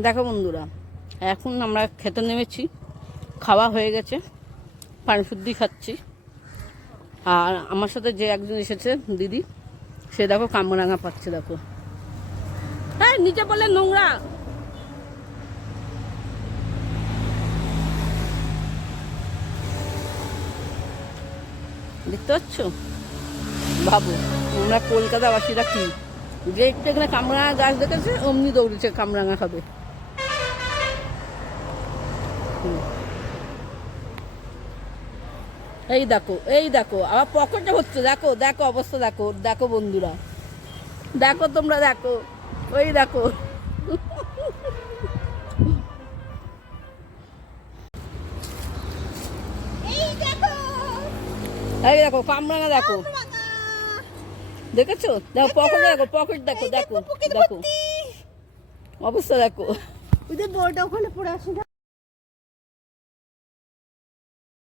দেখো বন্ধুরা, এখন আমরা খেতে নেমেছি, খাওয়া হয়ে গেছে, পানি শুদ্ধি খাচ্ছি। আর আমার সাথে যে একজন এসেছে দিদি, সে দেখো কামরাঙা পাচ্ছে। দেখো, হ্যাঁ নিচে বলে নোংরা। দেখতে পাচ্ছ? ভাবো আমরা কলকাতাবাসীরা কি, যে একটু এখানে কামরাঙা গাছ দেখেছে অমনি দৌড়েছে কামরাঙা খাবে। এই দেখো, এই দেখো আবার পকেটে হচ্ছে। দেখো দেখো অবস্থা, দেখো দেখো বন্ধুরা, দেখো তোমরা দেখো, ওই দেখো। এই দেখো কামরাঙা, দেখো দেখেছো? দেখো পকেট, দেখো পকেট, দেখো দেখো দেখো অবস্থা দেখো। ওই যে বড়টা ওখানে পড়ে আসে।